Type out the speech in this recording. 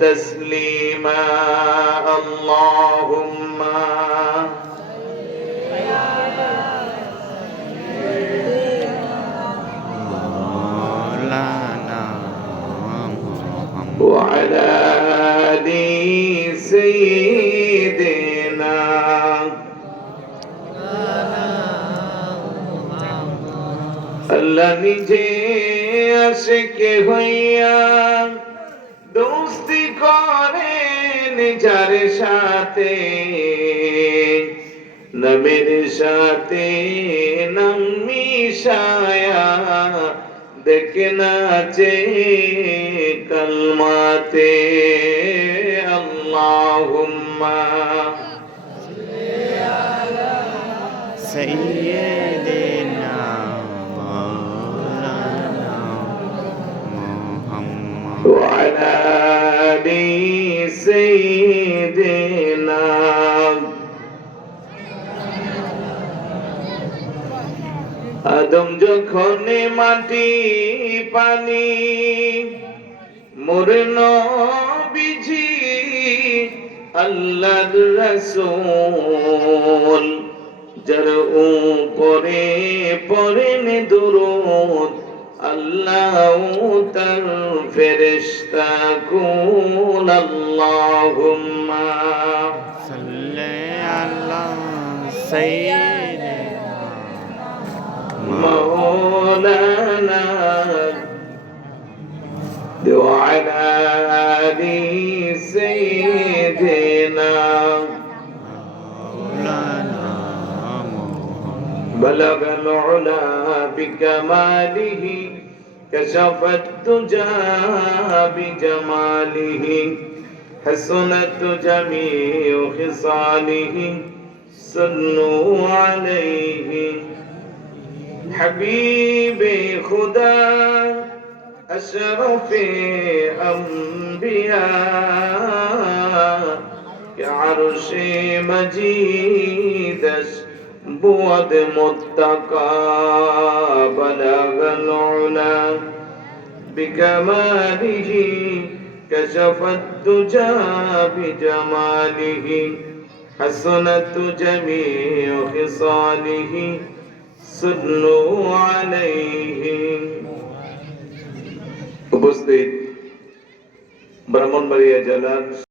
تسليما اللهم مولانا محمد وعلى آل سيدنا আল্লাহ নিজে আশেকে হইয়া দোস্তি করেন যার সাথে নামের সাথে নাম মিশায়া দেখে নাচে কলমাতে আল্লাহুম্মা সাইয়্যিদিনা سيدنا আদম যখন মাটি পানি মোর নবীজি আল্লাহর রাসূল যার উপরে পড়েন দুরুদ আল্লাহ তার ফেরেশতা কুল اللهم صل على سيدنا مولانا وعلى آل سيدنا مولانا بلغ العلا بكماله كشف الدجى بجماله. حسنت جميع خصاله صلوا عليه. حبيب خدا أشرف أنبياء. كعرش مجيد بود متقى بلغ العلا. بكماله كشف الدجى بجماله حسنت جميع خصاله صلوا عليه উপস্থিত ব্রাহ্মণবাড়িয়া জেলার